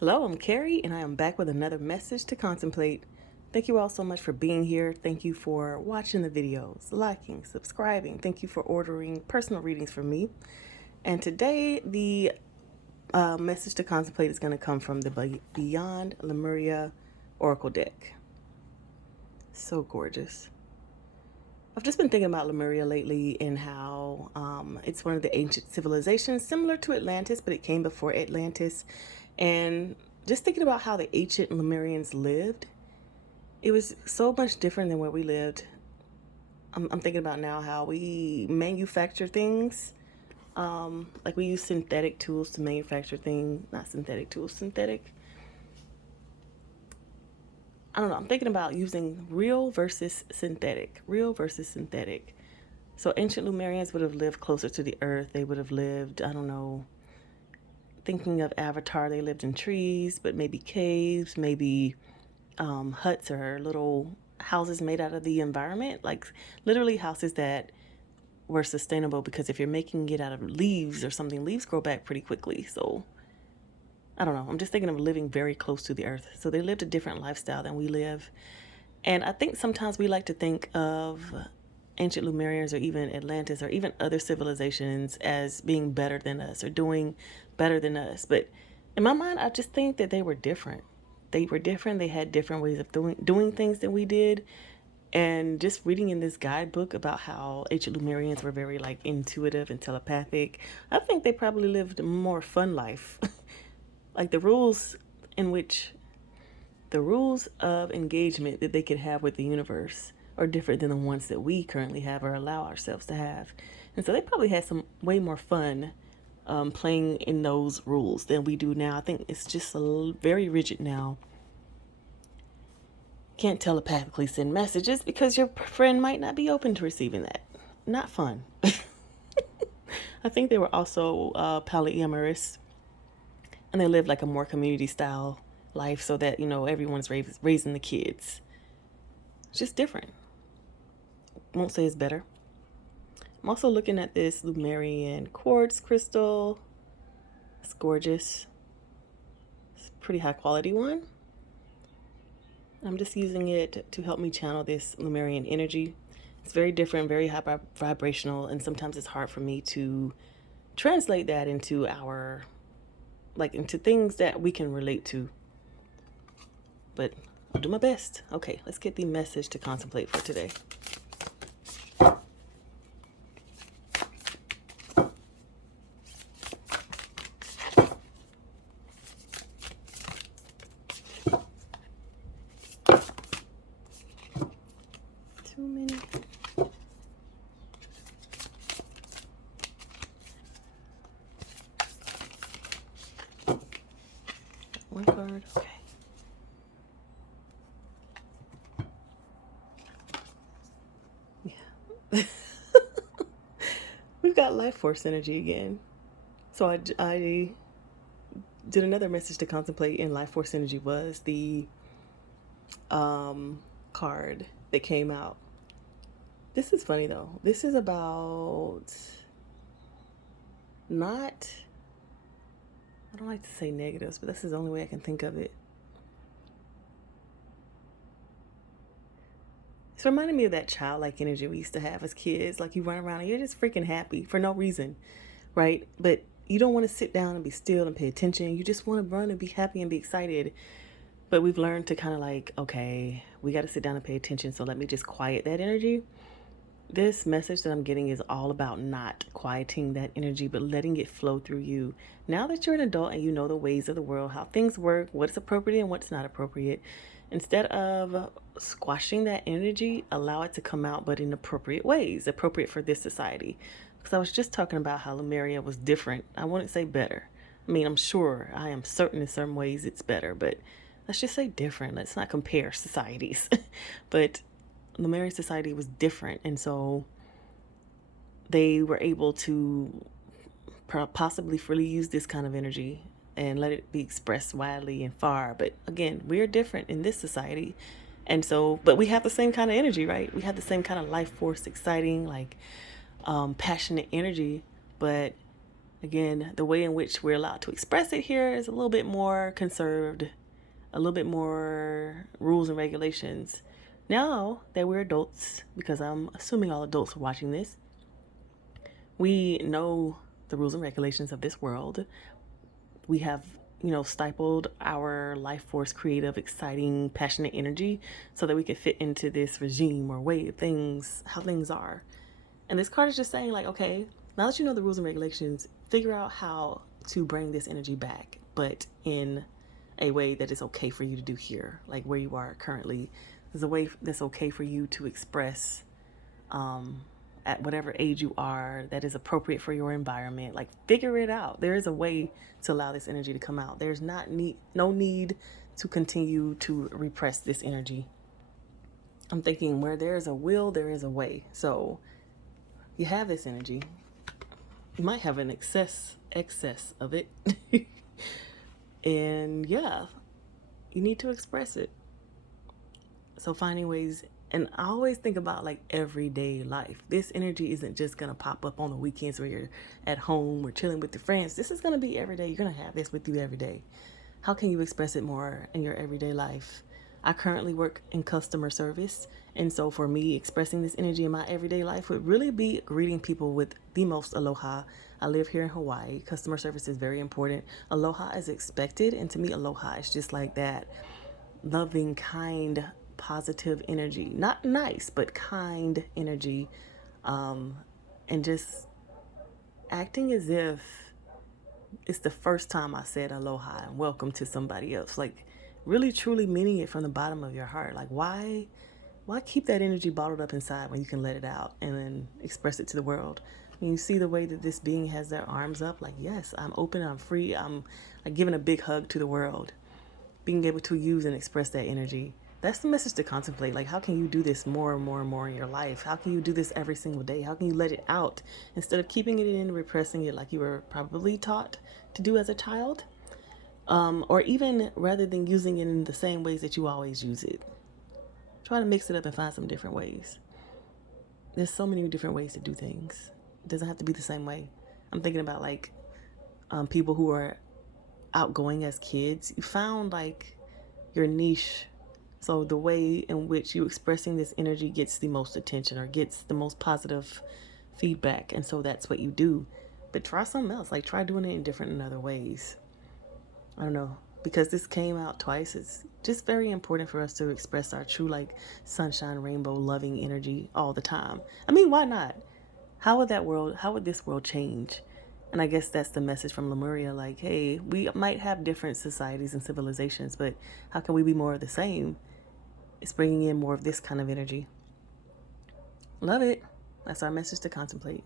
Hello, I'm Carrie, and I am back with another message to contemplate. Thank you all so much for being here. Thank you for watching the videos, liking, subscribing. Thank you for ordering personal readings from me. And today, the message to contemplate is going to come from the Beyond Lemuria Oracle deck. So gorgeous. I've just been thinking about Lemuria lately and how it's one of the ancient civilizations similar to Atlantis, but it came before Atlantis. And just thinking about how the ancient Lemurians lived, it was so much different than where we lived. I'm thinking about now how we manufacture things. Like we use synthetic tools to manufacture things, not synthetic tools, synthetic. I don't know. I'm thinking about using real versus synthetic. Real versus synthetic. So ancient Lemurians would have lived closer to the earth. They would have lived, I don't know, thinking of Avatar, they lived in trees, but maybe caves, maybe huts or little houses made out of the environment. Like literally houses that were sustainable, because if you're making it out of leaves or something, leaves grow back pretty quickly. So I don't know. I'm just thinking of living very close to the earth. So they lived a different lifestyle than we live. And I think sometimes we like to think of ancient Lemurians or even Atlantis or even other civilizations as being better than us or doing better than us. But in my mind, I just think that they were different. They were different. They had different ways of doing things than we did. And just reading in this guidebook about how ancient Lemurians were very like intuitive and telepathic, I think they probably lived a more fun life. Like the rules of engagement that they could have with the universe are different than the ones that we currently have or allow ourselves to have. And so they probably had some way more fun playing in those rules than we do now. I think it's just very rigid now. Can't telepathically send messages because your friend might not be open to receiving that. Not fun. I think they were also polyamorous, and they lived like a more community style life so that, everyone's raising the kids. It's just different. Won't say it's better. I'm also looking at this Lemurian quartz crystal. It's gorgeous. It's a pretty high quality one. I'm just using it to help me channel this Lemurian energy. It's very different, very high vibrational, and sometimes it's hard for me to translate that into into things that we can relate to. But I'll do my best. Okay, let's get the message to contemplate for today. Too many. One card, okay. Yeah. We've got life force energy again. So I did another message to contemplate, and life force energy was the card that came out. This is funny though. This is about not, I don't like to say negatives, but this is the only way I can think of it. It's reminding me of that childlike energy we used to have as kids. Like you run around and you're just freaking happy for no reason, right? But you don't want to sit down and be still and pay attention. You just want to run and be happy and be excited. But we've learned to kind of like, okay, we got to sit down and pay attention. So let me just quiet that energy. This message that I'm getting is all about not quieting that energy, but letting it flow through you. Now that you're an adult and you know the ways of the world, how things work, what's appropriate and what's not appropriate, instead of squashing that energy, allow it to come out, but in appropriate ways, appropriate for this society. Because I was just talking about how Lemuria was different. I wouldn't say better. I mean, I am certain in some ways it's better, but let's just say different. Let's not compare societies. But Lemurian society was different, and so they were able to possibly freely use this kind of energy and let it be expressed widely and far. But again, we're different in this society, and so, but we have the same kind of energy, right? We have the same kind of life force, exciting, like passionate energy, but Again, the way in which we're allowed to express it here is a little bit more conserved, a little bit more rules and regulations. Now that we're adults, because I'm assuming all adults are watching this, we know the rules and regulations of this world. We have, stifled our life force, creative, exciting, passionate energy so that we can fit into this regime or way of things, how things are. And this card is just saying, like, okay, now that you know the rules and regulations, figure out how to bring this energy back, but in a way that is okay for you to do here, like where you are currently. There's a way that's okay for you to express at whatever age you are that is appropriate for your environment. Like, figure it out. There is a way to allow this energy to come out. There's no need to continue to repress this energy. I'm thinking where there is a will, there is a way. So you have this energy. You might have an excess of it. And yeah, you need to express it. So finding ways, and I always think about like everyday life. This energy isn't just gonna pop up on the weekends where you're at home or chilling with your friends. This is gonna be every day. You're gonna have this with you every day. How can you express it more in your everyday life? I currently work in customer service, and so for me, expressing this energy in my everyday life would really be greeting people with the most aloha. I live here in Hawaii. Customer service is very important. Aloha is expected, and to me, aloha is just like that loving, kind, positive energy. Not nice, but kind energy. And just acting as if it's the first time I said aloha and welcome to somebody else. Like, really truly meaning it from the bottom of your heart. Like, why keep that energy bottled up inside when you can let it out and then express it to the world? I mean, you see the way that this being has their arms up, like, yes, I'm open, I'm free, I'm like giving a big hug to the world. Being able to use and express that energy. That's the message to contemplate. Like, how can you do this more and more and more in your life? How can you do this every single day? How can you let it out instead of keeping it in, repressing it like you were probably taught to do as a child? Or even rather than using it in the same ways that you always use it. Try to mix it up and find some different ways. There's so many different ways to do things. It doesn't have to be the same way. I'm thinking about like people who are outgoing as kids. You found like your niche. So the way in which you expressing this energy gets the most attention or gets the most positive feedback. And so that's what you do. But try something else. Like, try doing it in different and other ways. I don't know. Because this came out twice, it's just very important for us to express our true, like, sunshine, rainbow, loving energy all the time. I mean, why not? How would this world change? And I guess that's the message from Lemuria. Like, hey, we might have different societies and civilizations, but how can we be more of the same? It's bringing in more of this kind of energy. Love it. That's our message to contemplate.